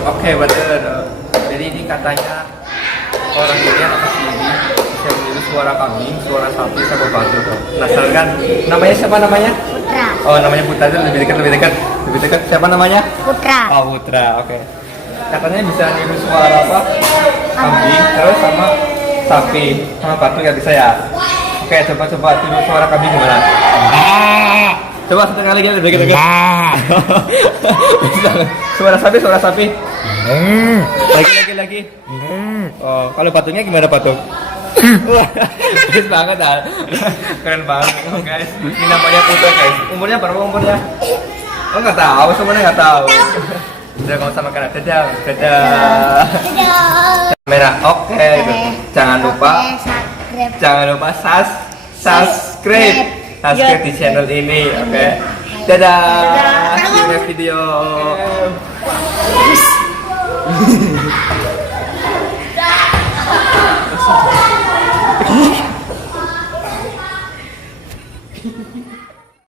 Oke, betul. Jadi ini katanya orang ini anak kecil ini bisa meniru suara kambing, suara sapi, sama batu. Penasaran kan? Namanya siapa namanya? Putra. Oh, namanya Putra itu lebih dekat, lebih dekat, lebih dekat. Siapa namanya? Putra. Oh, Putra. Oke. Katanya bisa niru suara apa? Kambing, terus sama sapi, sama batu nggak bisa ya? Oke, coba tiru suara kambing gimana? Coba satu kali lagi, lebih dekat. Suara sapi, suara sapi. Lagi. Oh, kalau patungnya gimana patung? Wah, keren banget ah. Keren banget guys. Ini namanya Putra guys. Umurnya berapa umurnya? Oh nggak tahu, semuanya nggak tahu. Udah nggak usah makan. Dadah. Dadah. Merah. Oke. Jangan lupa. Subscribe. Jangan lupa subscribe di channel ini. Oke. Dadah. See you next video.